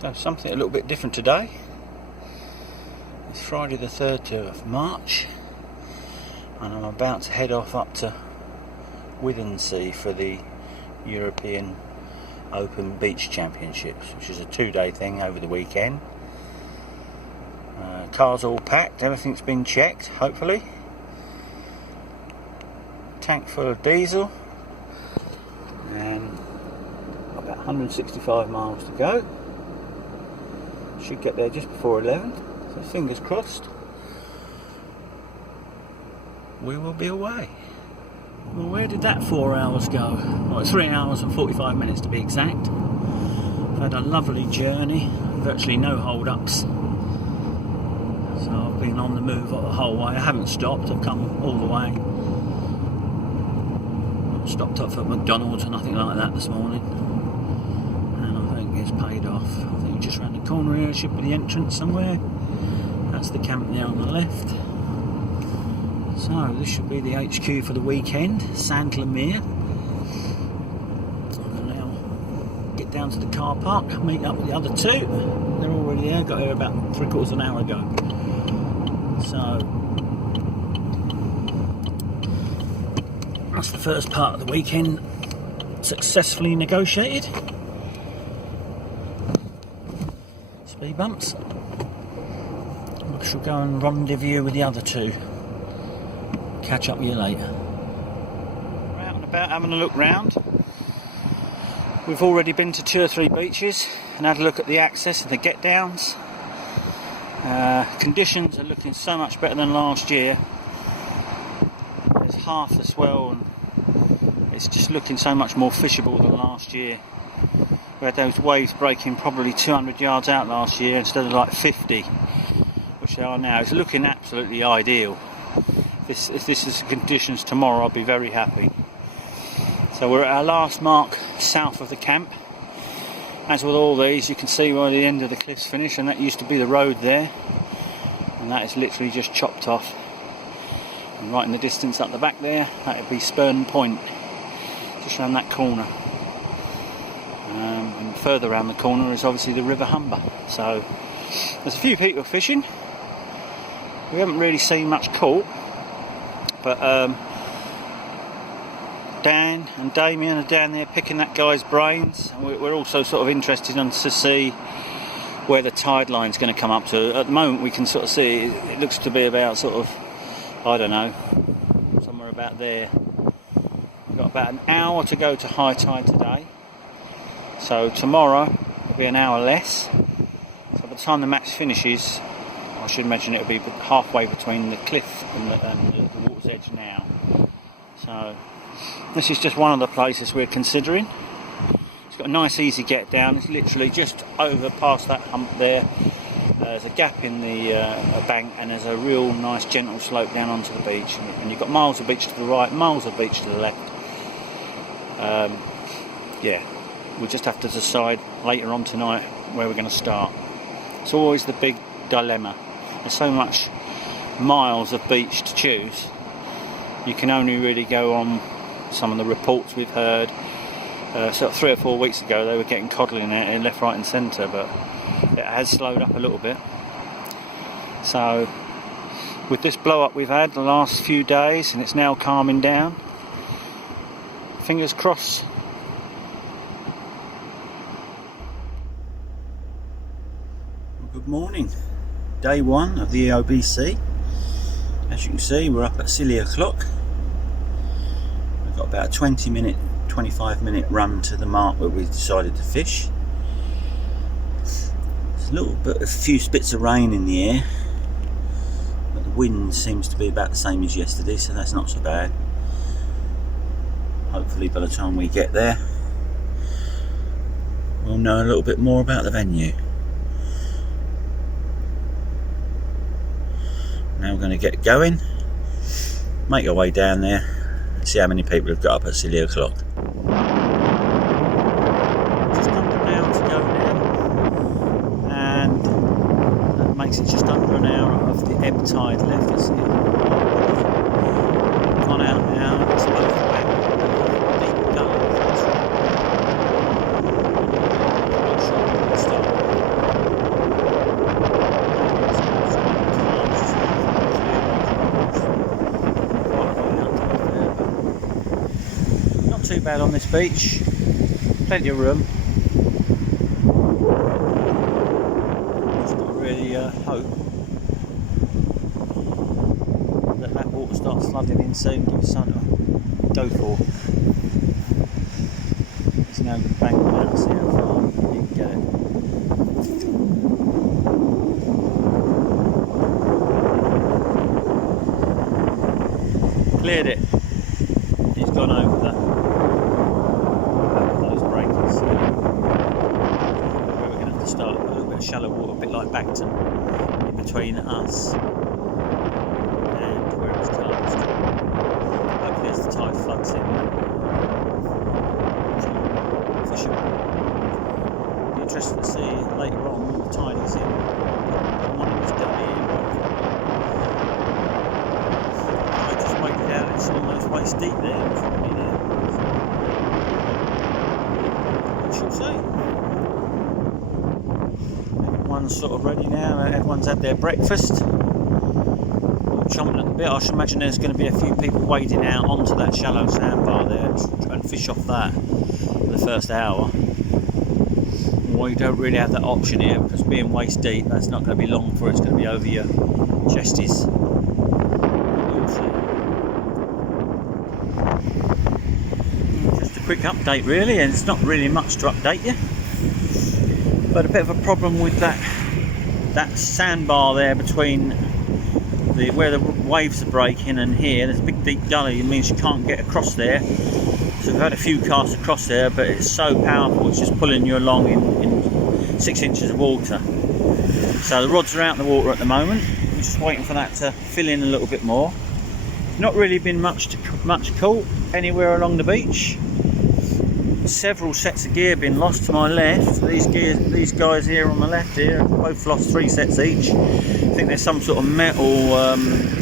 So something a little bit different today. It's Friday the 30th of March and I'm about to head off up to Withensea for the European Open Beach Championships, which is a 2-day thing over the weekend. Car's all packed, everything's been checked, hopefully. Tank full of diesel and about 165 miles to go. Should get there just before 11, so fingers crossed we will be away. Well, where did that 4 hours go? Well, 3 hours and 45 minutes to be exact. I've had a lovely journey, virtually no hold-ups. So I've been on the move the whole way. I haven't stopped, I've come all the way. Not stopped off at McDonald's or nothing like that this morning. And I think it's paid off. I think just round the corner here should be the entrance somewhere. That's the camp there on the left. So this should be the HQ for the weekend, Saint-Lemire. I'll now get down to the car park, meet up with the other two. They're already there, got here about 3/4 of an hour ago. So that's the first part of the weekend successfully negotiated. Speed bumps. I shall go and rendezvous with the other two. Catch up with you later. We're out and about having a look round. We've already been to 2 or 3 beaches and had a look at the access and the get downs. Conditions are looking so much better than last year. There's half the swell and it's just looking so much more fishable than last year. We had those waves breaking probably 200 yards out last year instead of like 50, which they are now. It's looking absolutely ideal. If this is the conditions tomorrow, I'll be very happy. So we're at our last mark south of the camp. As with all these, you can see where the end of the cliffs finish, and that used to be the road there. And that is literally just chopped off. And right in the distance up the back there, that would be Spurn Point, just around that corner. And further around the corner is obviously the River Humber. So there's a few people fishing. We haven't really seen much caught. But Dan and Damien are down there picking that guy's brains, and we're also sort of interested in to see where the tide line's going to come up to. At the moment we can sort of see it looks to be about sort of, I don't know, somewhere about there. We've got about an hour to go to high tide today, so tomorrow will be an hour less. So by the time the match finishes, I should imagine it'll be halfway between the cliff and the water's edge now. So this is just one of the places we're considering. It's got a nice easy get down. It's literally just over past that hump there. There's a gap in the bank and there's a real nice gentle slope down onto the beach. And you've got miles of beach to the right, miles of beach to the left. Yeah, we'll just have to decide later on tonight where we're going to start. It's always the big dilemma. There's so much miles of beach to choose. You can only really go on some of the reports we've heard. Sort of 3 or 4 weeks ago they were getting codling in left, right and centre, but it has slowed up a little bit. So with this blow up we've had the last few days and it's now calming down, fingers crossed. Well, good morning. Day 1 of the EOBC. As you can see, we're up at silly o'clock. We've got about a 25 minute run to the mark where we've decided to fish. There's a few spits of rain in the air, but the wind seems to be about the same as yesterday, so that's not so bad. Hopefully by the time we get there, we'll know a little bit more about the venue. Now we're going to get going, make our way down there, and see how many people have got up at silly o'clock. Just under an hour to go now, and that makes it just under an hour of the ebb tide left. It's gone out now, it's both back. Deep gully. Not sure where we'll start. too bad on this beach, plenty of room. Just got to really hope that water starts flooding in soon, give us something to go for. There's no embankment out to see how far you can get it. Cleared it. He's gone over those breakers. So we're going to have to start a little bit of shallow water, a bit like Backton, in between us and where it's closed. Hopefully as the tide floods in, fishermen. Be interested to see later on when the tide is in. One of these gully out, it's almost waist deep there in front of me now. We shall see. Everyone's sort of ready now, everyone's had their breakfast. All chomping at the bit. I should imagine there's going to be a few people wading out onto that shallow sandbar there and fish off that for the first hour. Well, you don't really have that option here because being waist deep, that's not going to be long before it's going to be over your chesties. Quick update really, and it's not really much to update you, but a bit of a problem with that sandbar there between where the waves are breaking and here. There's a big deep gully, it means you can't get across there, so we've had a few casts across there, but it's so powerful it's just pulling you along in 6 inches of water. So the rods are out in the water at the moment, we're just waiting for that to fill in a little bit more. Not really been much caught anywhere along the beach. Several sets of gear been lost to my left. These guys here on the left here both lost 3 sets each. I think there's some sort of metal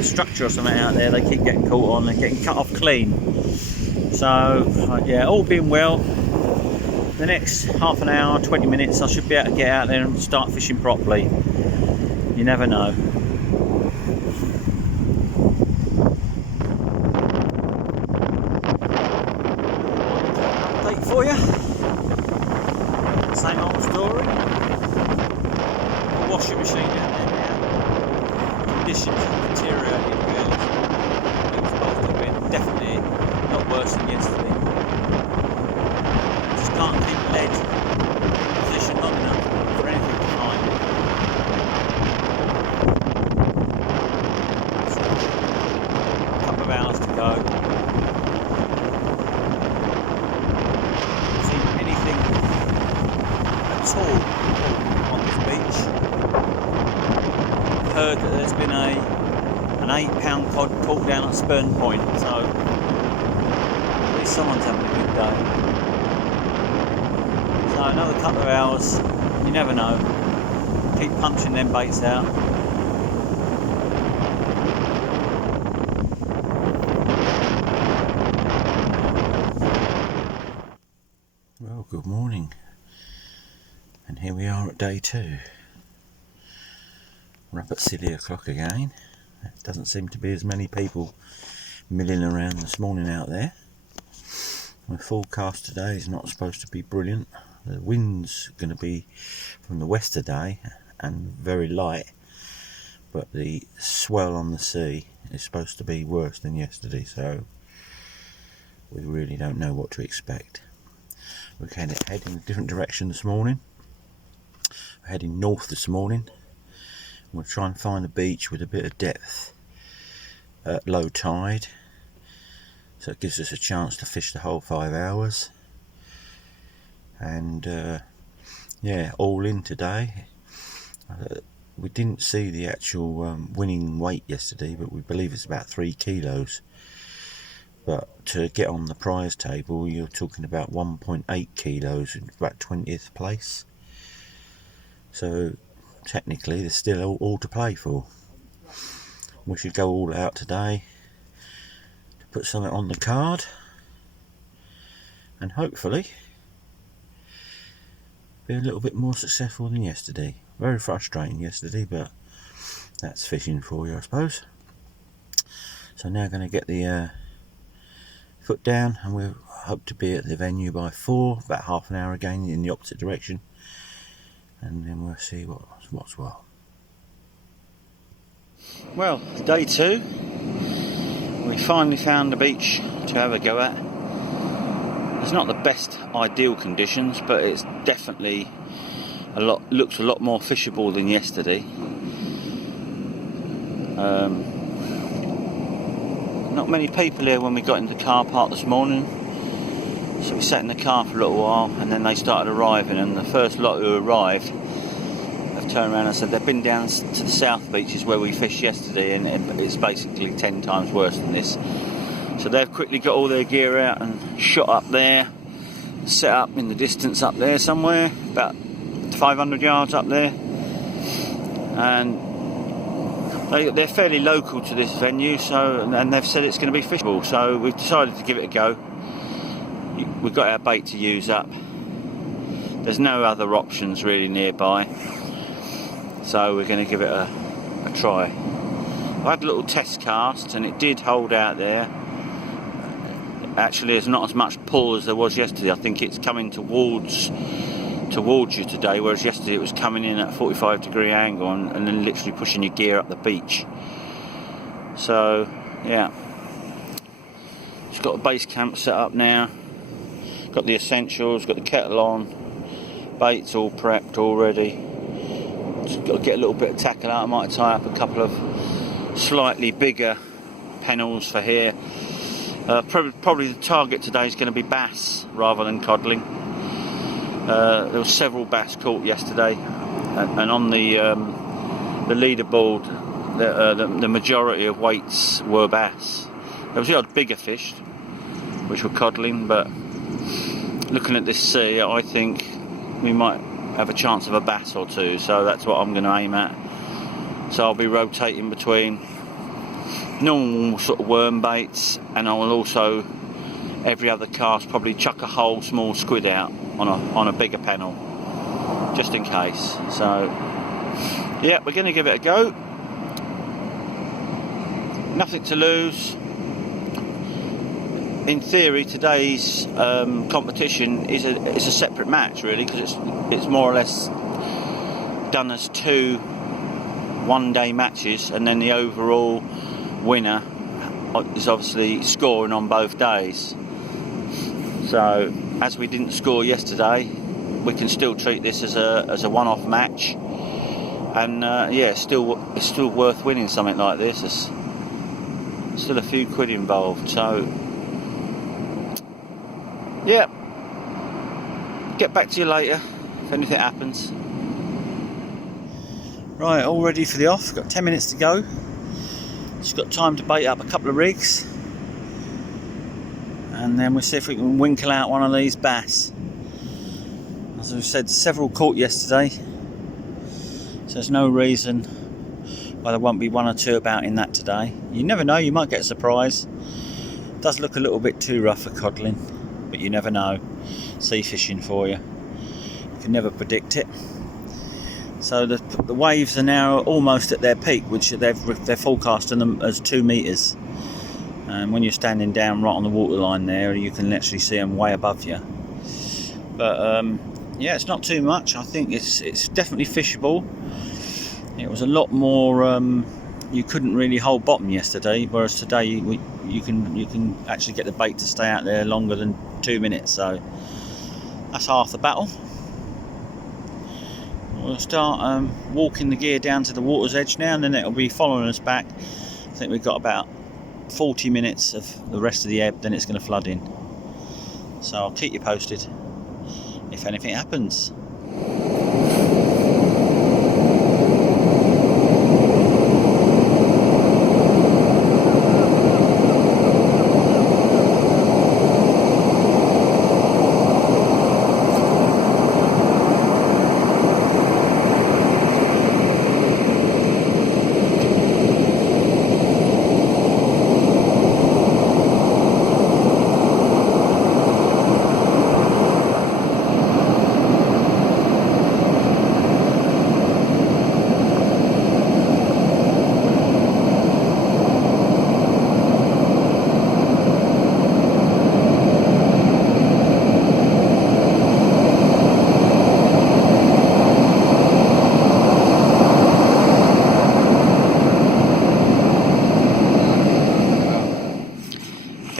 structure or something out there they keep getting caught on. They're getting cut off clean. So yeah, all being well, the next half an hour, 20 minutes I should be able to get out there and start fishing properly. You never know. For you, same old story. The washing machine down there now. Conditions have deteriorated really. It was supposed to have been definitely not worse than yesterday. Just can't keep lead in position long enough for anything to find it. So, a couple of hours to go. On this beach. I've heard that there's been an 8-pound cod caught down at Spurn Point, so at least someone's having a good day. So another couple of hours, you never know. Keep punching them baits out. Well, good morning. And here we are at day 2. We're up at silly o'clock again. There doesn't seem to be as many people milling around this morning out there. The forecast today is not supposed to be brilliant. The wind's going to be from the west today and very light, but the swell on the sea is supposed to be worse than yesterday, so we really don't know what to expect. We're heading in a different direction this morning. We're heading north this morning. We'll try and find a beach with a bit of depth at low tide, so it gives us a chance to fish the whole 5 hours. And yeah, all in today. We didn't see the actual winning weight yesterday, but we believe it's about 3 kilos. But to get on the prize table, you're talking about 1.8 kilos, in about 20th place. So technically, there's still all to play for. We should go all out today to put something on the card, and hopefully be a little bit more successful than yesterday. Very frustrating yesterday, but that's fishing for you, I suppose. So now going to get the foot down, and we're hope to be at the venue by 4, about half an hour again in the opposite direction, and then we'll see what's what. Well, day 2, we finally found a beach to have a go at. It's not the best ideal conditions, but it's definitely looks a lot more fishable than yesterday. Not many people here when we got into the car park this morning, so we sat in the car for a little while, and then they started arriving, and the first lot who arrived have turned around and said they've been down to the south beaches where we fished yesterday, and it's basically 10 times worse than this. So they've quickly got all their gear out and shot up there, set up in the distance up there somewhere, about 500 yards up there, and they're fairly local to this venue, and they've said it's going to be fishable, so we've decided to give it a go. We've got our bait to use up. There's no other options really nearby, so we're going to give it a try. I had a little test cast and it did hold out there. Actually, there's not as much pull as there was yesterday. I think it's coming towards you today, whereas yesterday it was coming in at a 45-degree angle and then literally pushing your gear up the beach. So yeah, just got a base camp set up now, got the essentials, got the kettle on, baits all prepped already. Just got to get a little bit of tackle out. I might tie up a couple of slightly bigger pennels for here. Probably the target today is going to be bass rather than codling. There were several bass caught yesterday, and on the leaderboard, the majority of weights were bass. There was the odd bigger fish, which were codling, but looking at this sea, I think we might have a chance of a bass or two. So that's what I'm going to aim at. So I'll be rotating between normal sort of worm baits, and I will also every other cast probably chuck a whole small squid out on a bigger pennel, just in case. So yeah, we're going to give it a go. Nothing to lose. In theory, today's competition is a separate match, really, because it's more or less done as 2 one-day matches, and then the overall winner is obviously scoring on both days. So as we didn't score yesterday, we can still treat this as a one-off match, and yeah, it's still worth winning something like this. There's still a few quid involved, so yeah, get back to you later if anything happens. Right, all ready for the off. Got 10 minutes to go. Just got time to bait up a couple of rigs, and then we'll see if we can winkle out one of these bass. As we said, several caught yesterday, so there's no reason why there won't be 1 or 2 about in that today. You never know, you might get a surprise. It does look a little bit too rough for codling, but you never know. Sea fishing for you. You can never predict it. So the waves are now almost at their peak, which they're forecasting them as 2 metres. And when you're standing down right on the waterline there, you can literally see them way above you. But yeah, it's not too much. I think it's definitely fishable. It was a lot more. You couldn't really hold bottom yesterday, whereas today you can actually get the bait to stay out there longer than 2 minutes. So that's half the battle. We'll start walking the gear down to the water's edge now, and then it'll be following us back. I think we've got about 40 minutes of the rest of the ebb, then it's going to flood in. So I'll keep you posted if anything happens.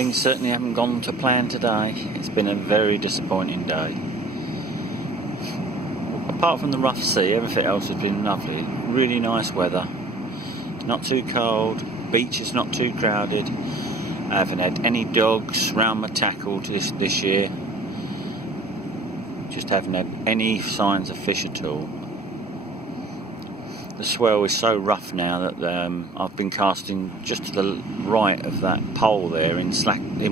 things certainly haven't gone to plan today. It's been a very disappointing day. Apart from the rough sea, everything else has been lovely. Really nice weather. Not too cold. Beach is not too crowded. I haven't had any dogs round my tackle this year. Just haven't had any signs of fish at all. The swell is so rough now that I've been casting just to the right of that pole there in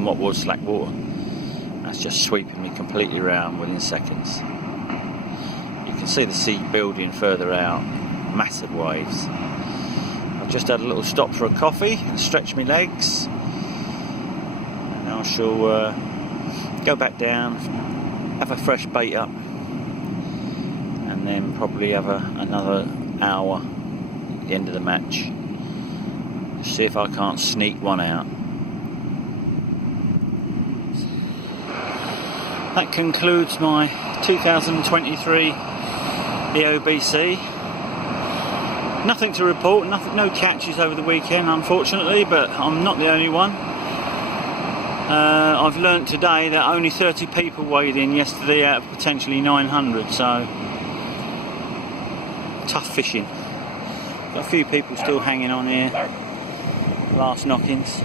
what was slack water. That's just sweeping me completely round within seconds. You can see the sea building further out, massive waves. I've just had a little stop for a coffee and stretch my legs, and I shall go back down, have a fresh bait up, and then probably have another hour at the end of the match. See if I can't sneak one out. That concludes my 2023 EOBC. Nothing to report, no catches over the weekend unfortunately, but I'm not the only one. I've learnt today that only 30 people weighed in yesterday out of potentially 900, so tough fishing. Got a few people still hanging on here, last knockings,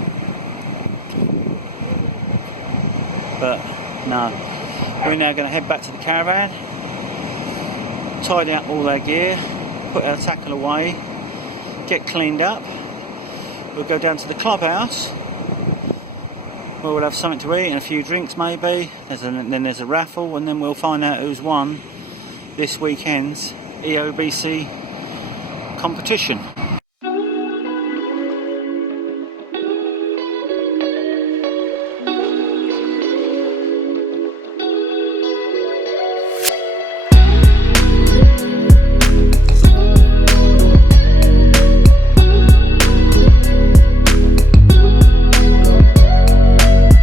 but no. We're now going to head back to the caravan, tidy up all our gear, put our tackle away, get cleaned up. We'll go down to the clubhouse where we'll have something to eat and a few drinks maybe. Then there's a raffle, and then we'll find out who's won this weekend's EOBC competition.